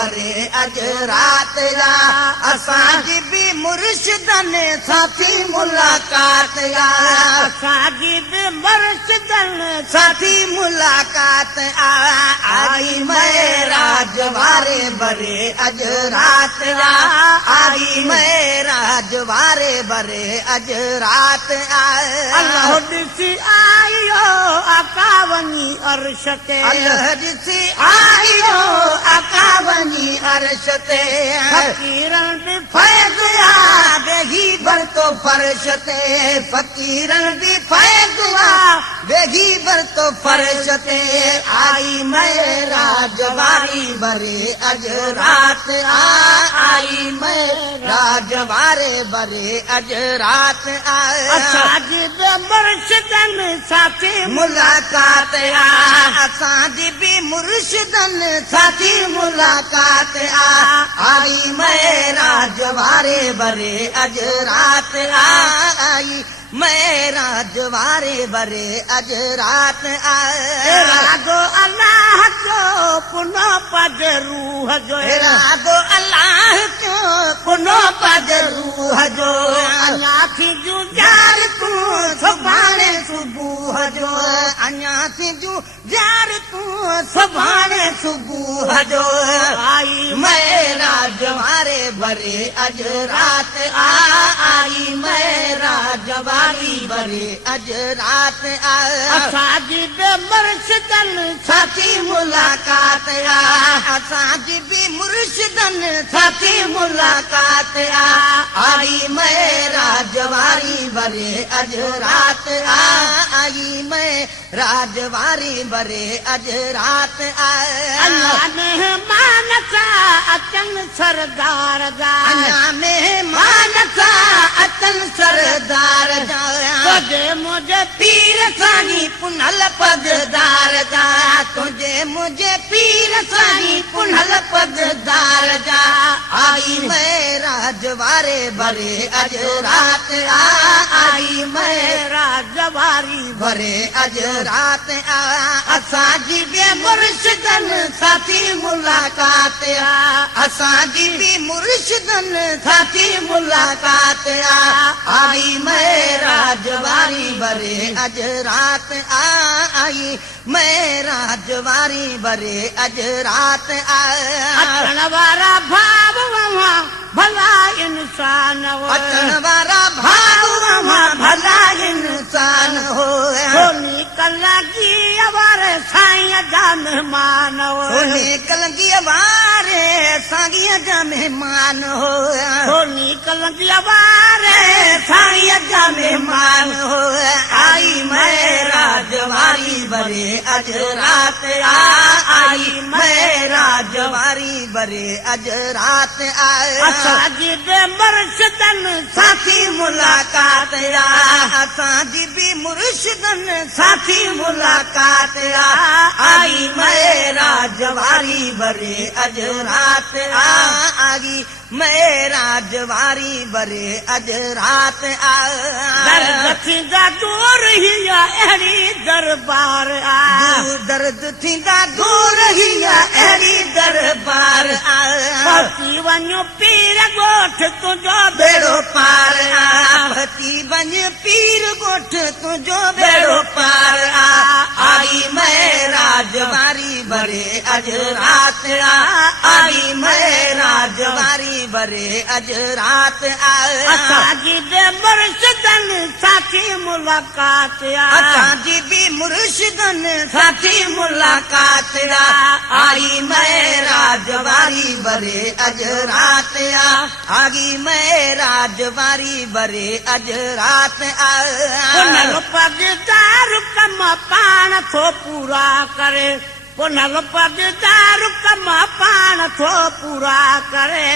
भरे अज रात या असांजी भी मुर्शिदन साथी मुलाकात या असांजी भी मुर्शिदन साथी मुलाकात आई महराज वारे भरे अज रात या आई महराज वारे भरे अज रात अल्लाह ॾिसी आयो आका वञी अर्श ते अल्लाह ॾिसी आयो आका वञी अर्श ते फ़क़ीरनि बि फैज़ आ बेही भरतो फर्श ते फ़क़ीरन भी फैज़ आ बेही भरतो फर्श ते आई महराज वारी भरे अज रात आई महराज वारे भरे अज रात असांजी बि मुर्शिदन साथी मुलाकात असांजी भी मुर्शिदन साथी मुलाकात आई महराज वारे भरे अज रात आई महराज वारे भरे अज रात रागो अल्लाह जो पुनो पद रूह जो रागो अल्लाह जो पुनो पद रूह जो अञा थी जूं यार तू सुभाणे सुबुह जो अञा थी जूं यार तू सुभाणे सुबुह जो आई महराज वारे भरे अज रात आई महराज वारी भरे अज रात असांजी बि मुर्शिदन साथी मुलाकात असांजी भी मुर्शिदन साथी मुलाकात आई महराज वारी भरे अज रात आई महराज वारी भरे अज रात अल्लाह मेहमान सां अचनि सरदार जा अञा मेहमान सां अचनि सरदार जा तुझे मुझे पीर साईं पुनल पगदार जा तुझे मुझे पीर साईं पुनल पगदार जा आई महराज वारे भरे अज रात आई महराज वारी भरे अज रात असांजी भी मुर्शिदन साथी मुलाकात असांजी भी मुर्शिदन साथी मुलाकात आई महराज वारी भरे अज रात आई महराज वारी भरे अज रात अचण वारा भाव भला इंसान अचण वारा भाव भला इंसान हो सोनी कलगी वारे साईं जा मेहमान सोनी कलगी वारे साईं जा मेहमान हो सोनी कलगी वारे साईं जा मेहमान हो आई महराज वारी भरे अज रात आई महराज वारी भरे अज रात असांजी बि मुर्शिदन साथी मुलाकात असांजी भी मुर्शिदन साथी मुलाकात आई महराज वारी भरे अज रात आई महराज वारी भरे अज रात दर्द थींदा दूर ही अहिड़ी दरबार दर्द थींदा दूर ही अहिड़ी दरबार पहुची वञो पीर ॻोठ तुंहिंजो बेड़ो पार पहुची वञ पीर ॻोठ तुंहिंजो बेड़ो पार आई महराज वारी भरे अज रात आई महराज वारी भरे अज रात असांजी बि मुर्शिदन साथी मुलाकात असांजी भी मुर्शिदन साथी मुलाकात आई महराज वारी भरे अज रात आई महराज वारी भरे अज रात पुनल पगदार कम पाण थो पूरा करे पुनल पगदार कम पाण थो पूरा करे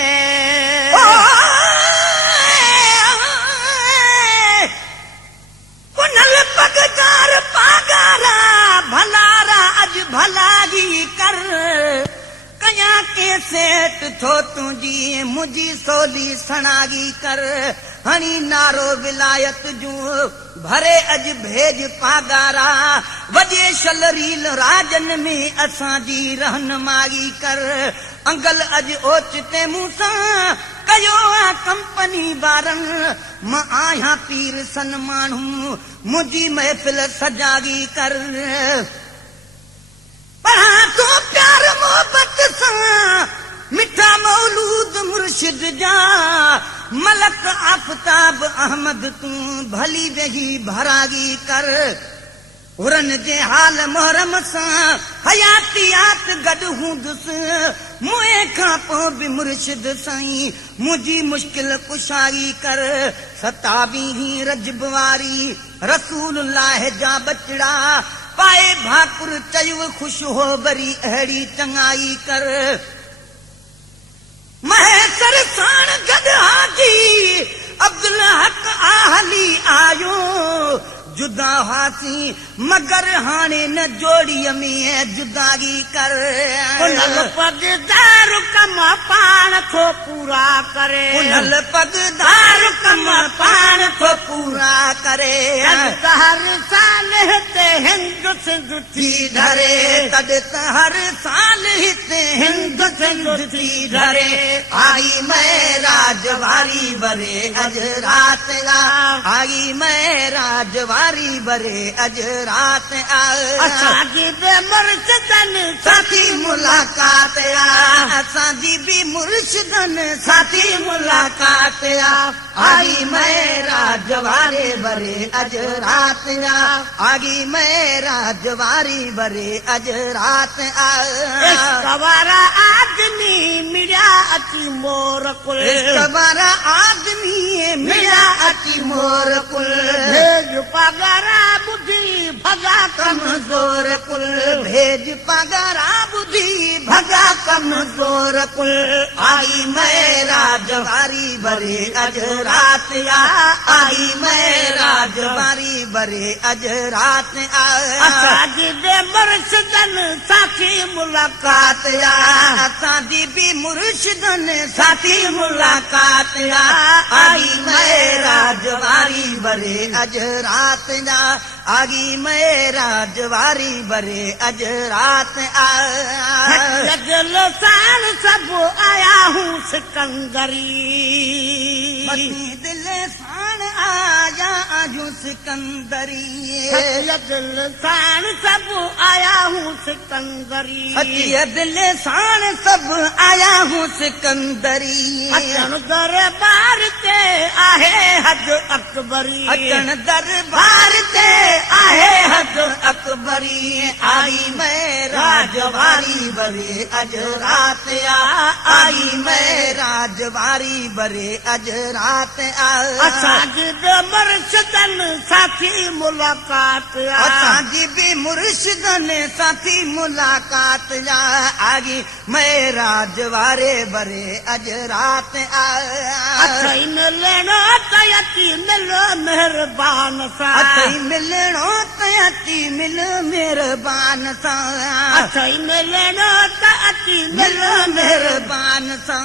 पुनल पगदार पागारा भलारा अज भला ही कर कया के कीअं सेठ थो तुंहिंजी मुंहिंजी सोली सणागी कर हणी नारो विलायत जूं भरे अॼु भेज पागारा वॼे शलरील राजन में असांजी रहनुमागी कर अंगल अॼु ओचिते मूं सां कयो आहे कंपनी वारनि मां आहियां पीर सन माण्हू मुंहिंजी महफ़िल सजागी कर पढ़ां तो प्यार मोहब्बत सां मिठा मौलूद मुर्शिद जा मलक आफ़ताब अहमद तूं भली वेही भरागी कर उरन जे हाल मोहरम सां हयातियात गॾु हूंदुसि मुंहिं खां पोइ बि मुर्शिद साईं मुंहिंजी मुश्किल कुशाई कर 27 रजब वारी रसूलुल्लाह जा बचड़ा पाए भाकुर चयो ख़ुशि हो वरी अहिड़ी चङाई कर महेसर साण गॾु हाजी अब्दुल हक आहली आयो जुदा हासी मगर हाणे न जोड़ीअ में जुदागी कर उनल पगदार कम पाण थो पूरा करे उनल पगदार कम पाण थो पूरा करे हर साल हिते हिंद सिंध थी धरे तॾ त हर साल हिते हिंद सिंध थी धरे आई मैं राजवारी बरे अॼु राति आई मैं राजवारी बरे अॼु राति असांजी बि मुर्शिदनि साथी मुलाकात असांजी बि मुर्शिदनि साथी मुलाकात आई मैं राजवारी बरे अॼु राति आई मैं राजवारी बरे अॼु राति वारा आदमी मिलिया अची मोर कुल वारा आदमी मिलिया अची मोर कुल भेज पगारा बुद्धि भगा कमज़ोर कुल भेज पगारा बुद्धि भगा कमज़ोर कुल आई मैं राजवारी बरे अॼु राति आई मैं राजवारी बरे अॼु राति असांजी बि मुर्शिदनि साथी मुलाकात असांजी बि मुर्शिदनि साथी मुलाकात आई मैं राजवारी बरे अॼु राति आगी मैं राजवारी बरे अॼु राति दिल साण सभु आया हूं सिकंदरी दिल साण आया आजूं सिकंदरी दिल साण सभु आया हूं सिकंदरी सचिय दिल साण सभु आया हूं सिकंदरी अचण दरबार ते आहे हज अकबरी अचण दरबार ते आहे हज अकबरी आई मैं राजवारी बरे अॼु राति आई मैं राजवारी बरे अॼु राति असांजी बि मुर्शिदनि साथी मुलाकात असांजी बि मुर्शिदनि साथी मुलाकात आगी मैं राजवारे बरे अॼु राति अथई मिलणो त अची मिलो महिरबान सां अथई मिलणो त अची मिल महिरबान सां अथई मिलणो त अची मिलो महिरबान सां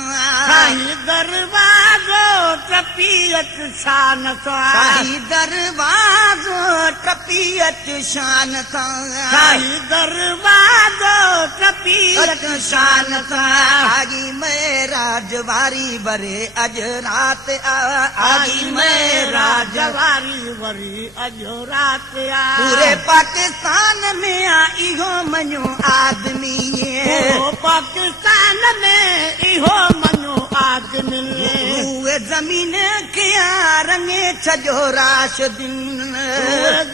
साईं दरवाज़ो टपी अच शान सां साईं दरवाज़ो टपी अच शान सां साईं दरवाज़ो टपी अच शान सां आगी मैं राजवारी बरे अॼु राति आई मैं राजवारी वरी अॼु राति पूरे पाकिस्तान में इहो मञो आदमी पाकिस्तान में इहो मञो आदमी उहे ज़मीन खे रंगे छॾियो राशिदीन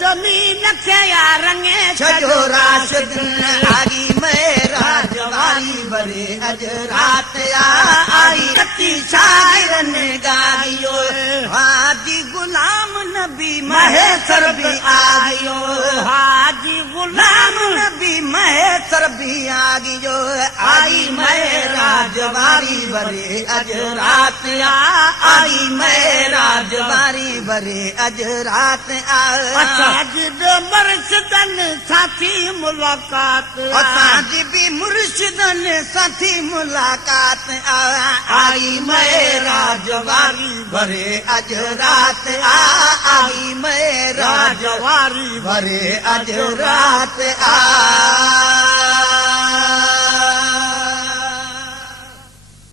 ज़मीन खे रंगे छॾियो राशिदीन आई मैं राजवारी बरे अॼु राति आई कच्ची शागिरन गाइयो हाजी गुलाम नबी महेश्वर भी आगियो हाजी गुलाम गुलाम नबी महेश्वर भी आगियो आई मैं राजवारी बरे अज रात आई मैं राजवारी बरे अज रात साजिद मुर्शिदन साथी मुलाकात असांजी बि मुर्शिदन साथी मुलाकात आई मैं राजवारी बरे अज रात आई मैं राजवारी राजवारी बरे अज रात आ